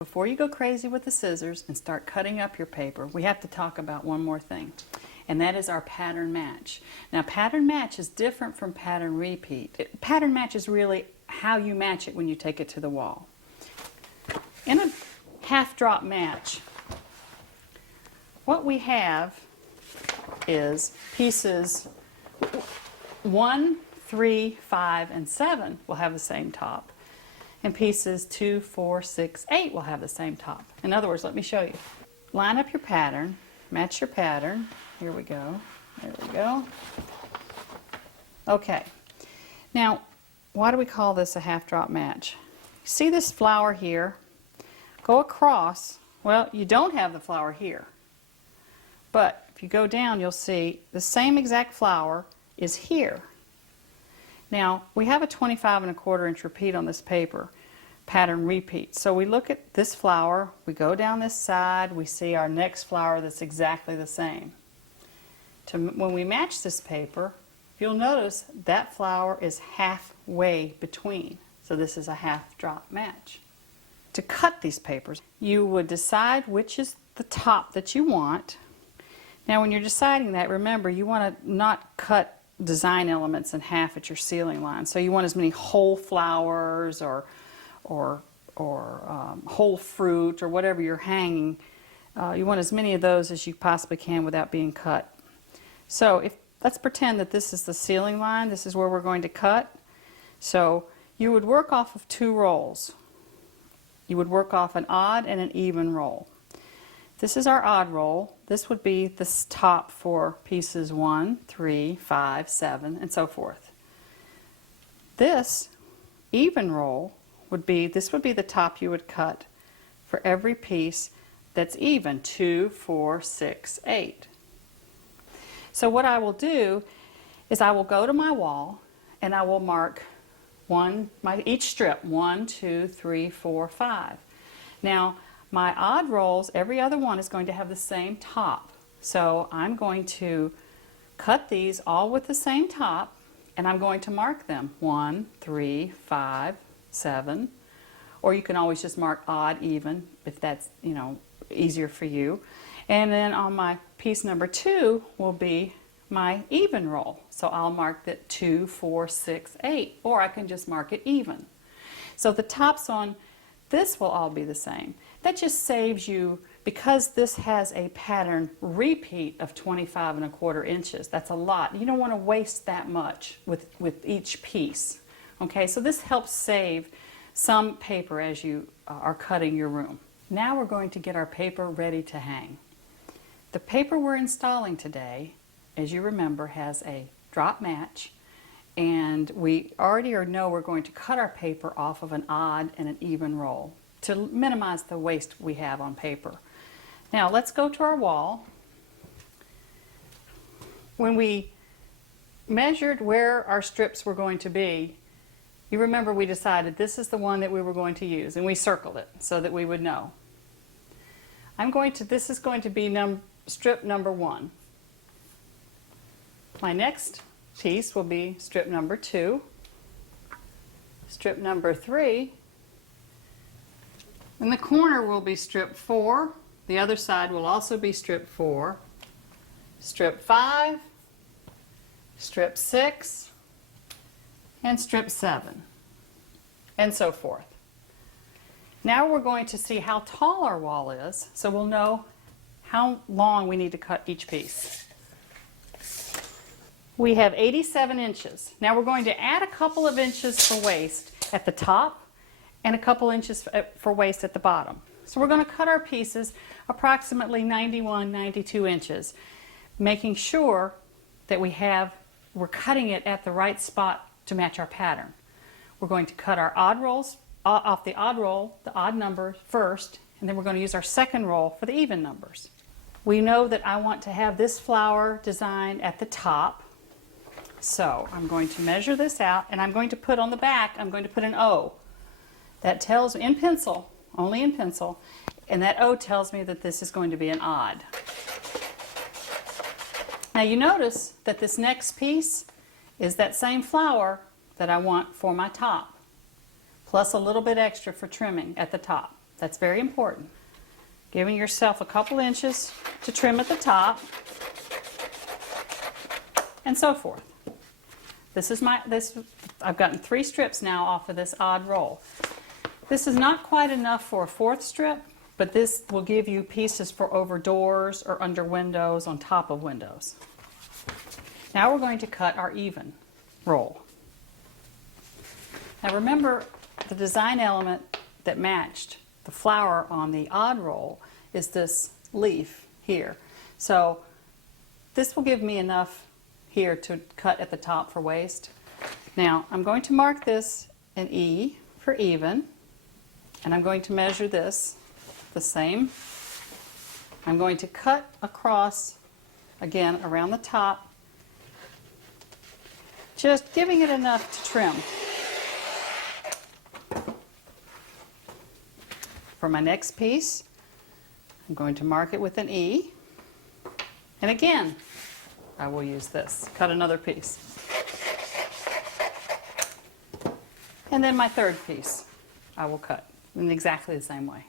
Before you go crazy with the scissors and start cutting up your paper, we have to talk about one more thing, and that is our pattern match. Now, pattern match is different from pattern repeat. Pattern match is really how you match it when you take it to the wall. In a half drop match, what we have is pieces 1, 3, 5, and 7 will have the same top. And pieces 2, 4, 6, 8 will have the same top. In other words, let me show you. Line up your pattern, match your pattern. Here we go. There we go. Okay. Now, why do we call this a half drop match? See this flower here? Go across. Well, you don't have the flower here. But if you go down, you'll see the same exact flower is here. Now, we have a 25 1/4 inch repeat on this paper, pattern repeat. So we look at this flower, we go down this side, we see our next flower that's exactly the same. When we match this paper, you'll notice that flower is halfway between. So this is a half drop match. To cut these papers, you would decide which is the top that you want. Now when you're deciding that, remember you want to not cut design elements in half at your ceiling line. So you want as many whole flowers or whole fruit or whatever you're hanging. You want as many of those as you possibly can without being cut. So let's pretend that this is the ceiling line. This is where we're going to cut. So you would work off of 2 rolls. You would work off an odd and an even roll. This is our odd roll. This would be the top for pieces 1, 3, 5, 7, and so forth. This even roll would be the top you would cut for every piece that's even, 2, 4, 6, 8. So what I will do is I will go to my wall and I will mark each strip 1, 2, 3, 4, 5. Now my odd rolls, every other one is going to have the same top. So I'm going to cut these all with the same top and I'm going to mark them 1, 3, 5, 7, or you can always just mark odd, even if that's easier for you. And then on my piece number 2 will be my even roll. So I'll mark that 2, 4, 6, 8, or I can just mark it even. So the tops on this will all be the same. That just saves you, because this has a pattern repeat of 25 1/4 inches. That's a lot. You don't want to waste that much with each piece. Okay, so this helps save some paper as you are cutting your room. Now we're going to get our paper ready to hang. The paper we're installing today, as you remember, has a drop match, and we already know we're going to cut our paper off of an odd and an even roll to minimize the waste we have on paper. Now let's go to our wall. When we measured where our strips were going to be, you remember we decided this is the one that we were going to use, and we circled it so that we would know. This is going to be strip number 1. My next piece will be strip number 2, strip number 3, and the corner will be strip 4. The other side will also be strip 4, strip 5, strip 6, and strip 7, and so forth. Now we're going to see how tall our wall is, so we'll know how long we need to cut each piece. We have 87 inches. Now we're going to add a couple of inches for waist at the top and a couple inches for waist at the bottom. So we're going to cut our pieces approximately 91, 92 inches, making sure that we're cutting it at the right spot to match our pattern. We're going to cut our odd rolls off the odd roll, the odd number first, and then we're going to use our second roll for the even numbers. We know that I want to have this flower design at the top, so I'm going to measure this out, and I'm going to put on the back, I'm going to put an O. That tells me, in pencil, only in pencil, and that O tells me that this is going to be an odd. Now you notice that this next piece is that same flower that I want for my top, plus a little bit extra for trimming at the top. That's very important. Giving yourself a couple inches to trim at the top, and so forth. I've gotten 3 strips now off of this odd roll. This is not quite enough for a 4th strip, but this will give you pieces for over doors or under windows, on top of windows. Now we're going to cut our even roll. Now remember, the design element that matched the flower on the odd roll is this leaf here. So this will give me enough here to cut at the top for waist. Now I'm going to mark this an E for even, and I'm going to measure this the same. I'm going to cut across again around the top, just giving it enough to trim. For my next piece, I'm going to mark it with an E, and again I will use this, cut another piece. And then my 3rd piece I will cut in exactly the same way.